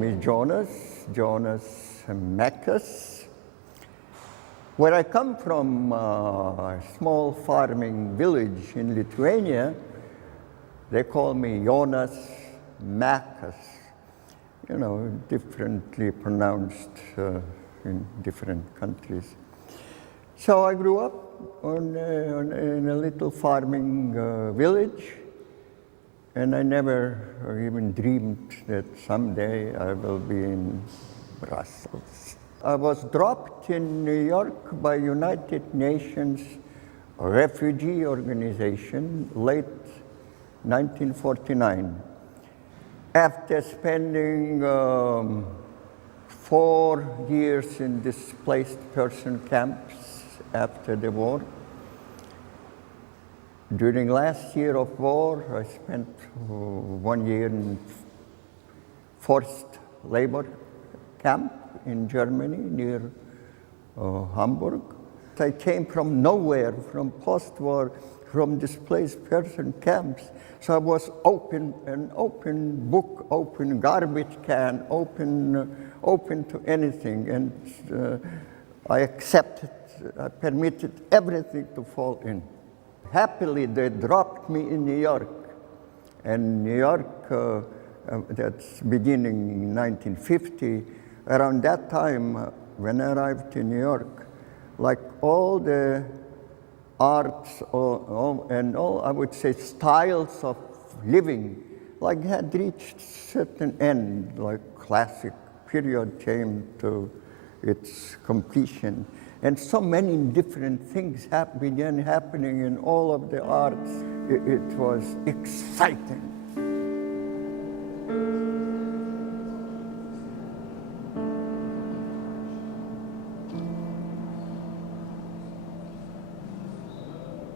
name is Jonas Mekas. Where I come from, a small farming village in Lithuania, they call me Jonas Mekas. You know, differently pronounced in different countries. So I grew up in a little farming village, and I never even dreamed that someday I will be in Brussels. I was dropped in New York by United Nations Refugee Organization late 1949. After spending 4 years in displaced person camps after the war. During last year of war, I spent 1 year in forced labor camp in Germany near Hamburg. I came from nowhere, from post-war, from displaced person camps. So I was an open book, open garbage can, open to anything. And I accepted, I permitted everything to fall in. Happily, they dropped me in New York. And New York, that's beginning in 1950, around that time, when I arrived in New York, like all the arts and all, I would say, styles of living, like had reached certain end, like classic period came to its completion. And so many different things began happening in all of the arts. It was exciting.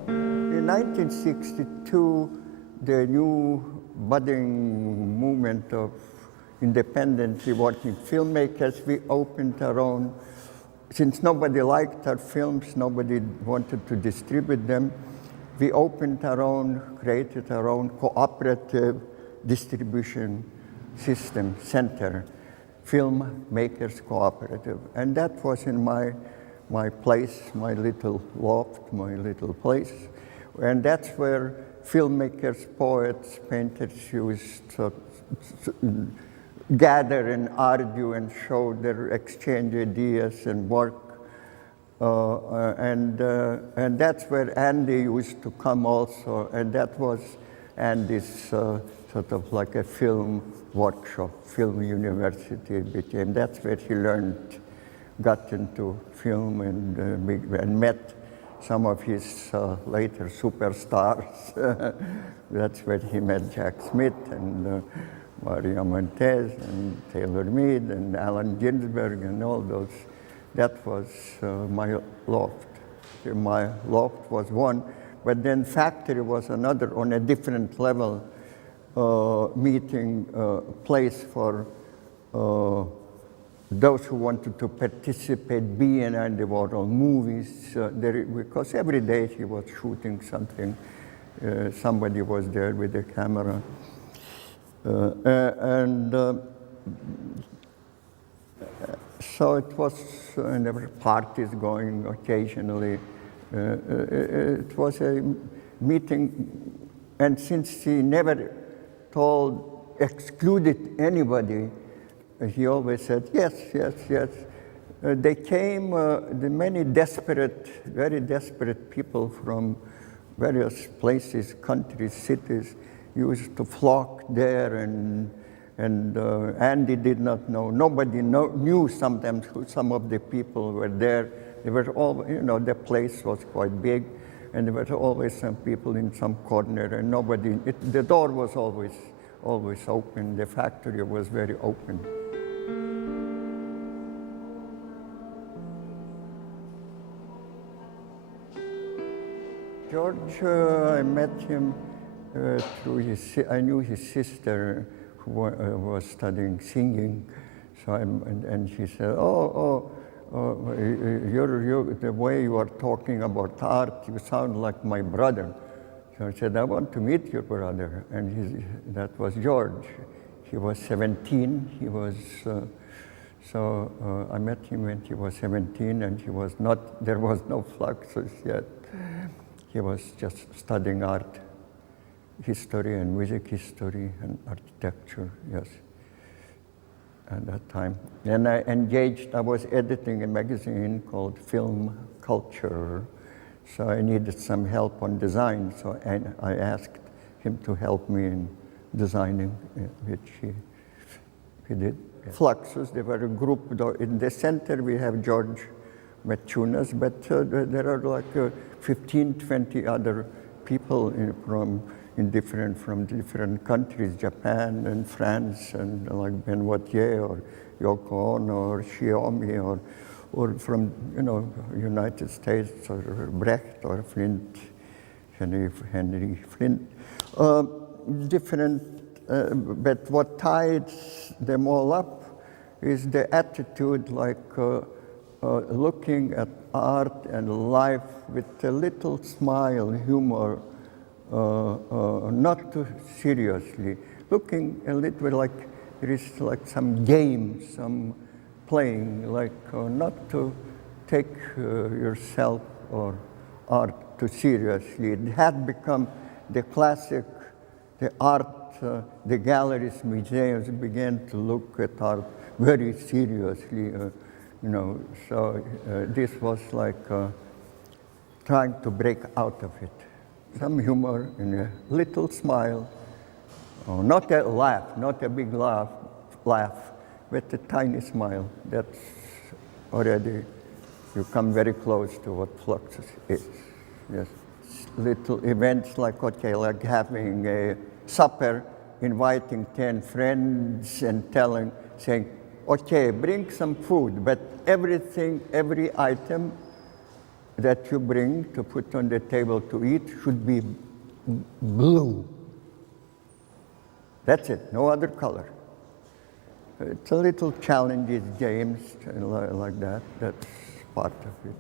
In 1962, the new budding movement of independently working filmmakers, we opened our own. Since nobody liked our films, nobody wanted to distribute them, we opened our own, created our own cooperative distribution system center, Filmmakers Cooperative. And that was in my place, my little loft, my little place. And that's where filmmakers, poets, painters used to gather and argue and show their exchange ideas and work. And that's where Andy used to come also. And that was Andy's sort of like a film workshop, film university became. That's where he learned, got into film and met some of his later superstars. That's where he met Jack Smith and Maria Montez and Taylor Mead and Allen Ginsberg and all those. That was my loft. My loft was one, but then factory was another on a different level meeting place for those who wanted to participate, be in Andy Warhol movies, because every day he was shooting something. Somebody was there with a camera. So it was, and there were parties going occasionally. It was a meeting, and since he never excluded anybody, he always said, yes, yes, yes. They came, the many very desperate people from various places, countries, cities, used to flock there, and Andy did not know. Nobody knew sometimes who some of the people were there. They were all, you know, the place was quite big, and there were always some people in some corner, and nobody, the door was always open. The factory was very open. George, I met him through I knew his sister who was studying singing, so and she said, the way you are talking about art, you sound like my brother. So I said, I want to meet your brother, and that was George. he was 17. He was, I met him when he was 17, and he was not, there was no Fluxus yet. He was just studying art history and music history and architecture, yes, at that time. And I was editing a magazine called Film Culture, so I needed some help on design, so I asked him to help me in designing, which he did. Fluxus, they were a group. In the center we have George Maciunas, but there are like 15, 20 other people from different countries, Japan and France, and like Benoitier or Yoko Ono or Xiaomi, or from United States, or Brecht or Flint, Henry Flint. Different, but what tied them all up is the attitude, like looking at art and life with a little smile, humor, not too seriously, looking a little like there is like some game, some playing, like not to take yourself or art too seriously. It had become the classic, the art, the galleries, museums began to look at art very seriously, so this was like trying to break out of it. Some humor and a little smile, not a laugh, not a big laugh, but a tiny smile. That's already, you come very close to what Fluxus is. Yes, little events like having a supper, inviting 10 friends and saying, okay, bring some food, but everything, every item that you bring to put on the table to eat should be blue. That's it, no other color. It's a little challenges, games, like that. That's part of it.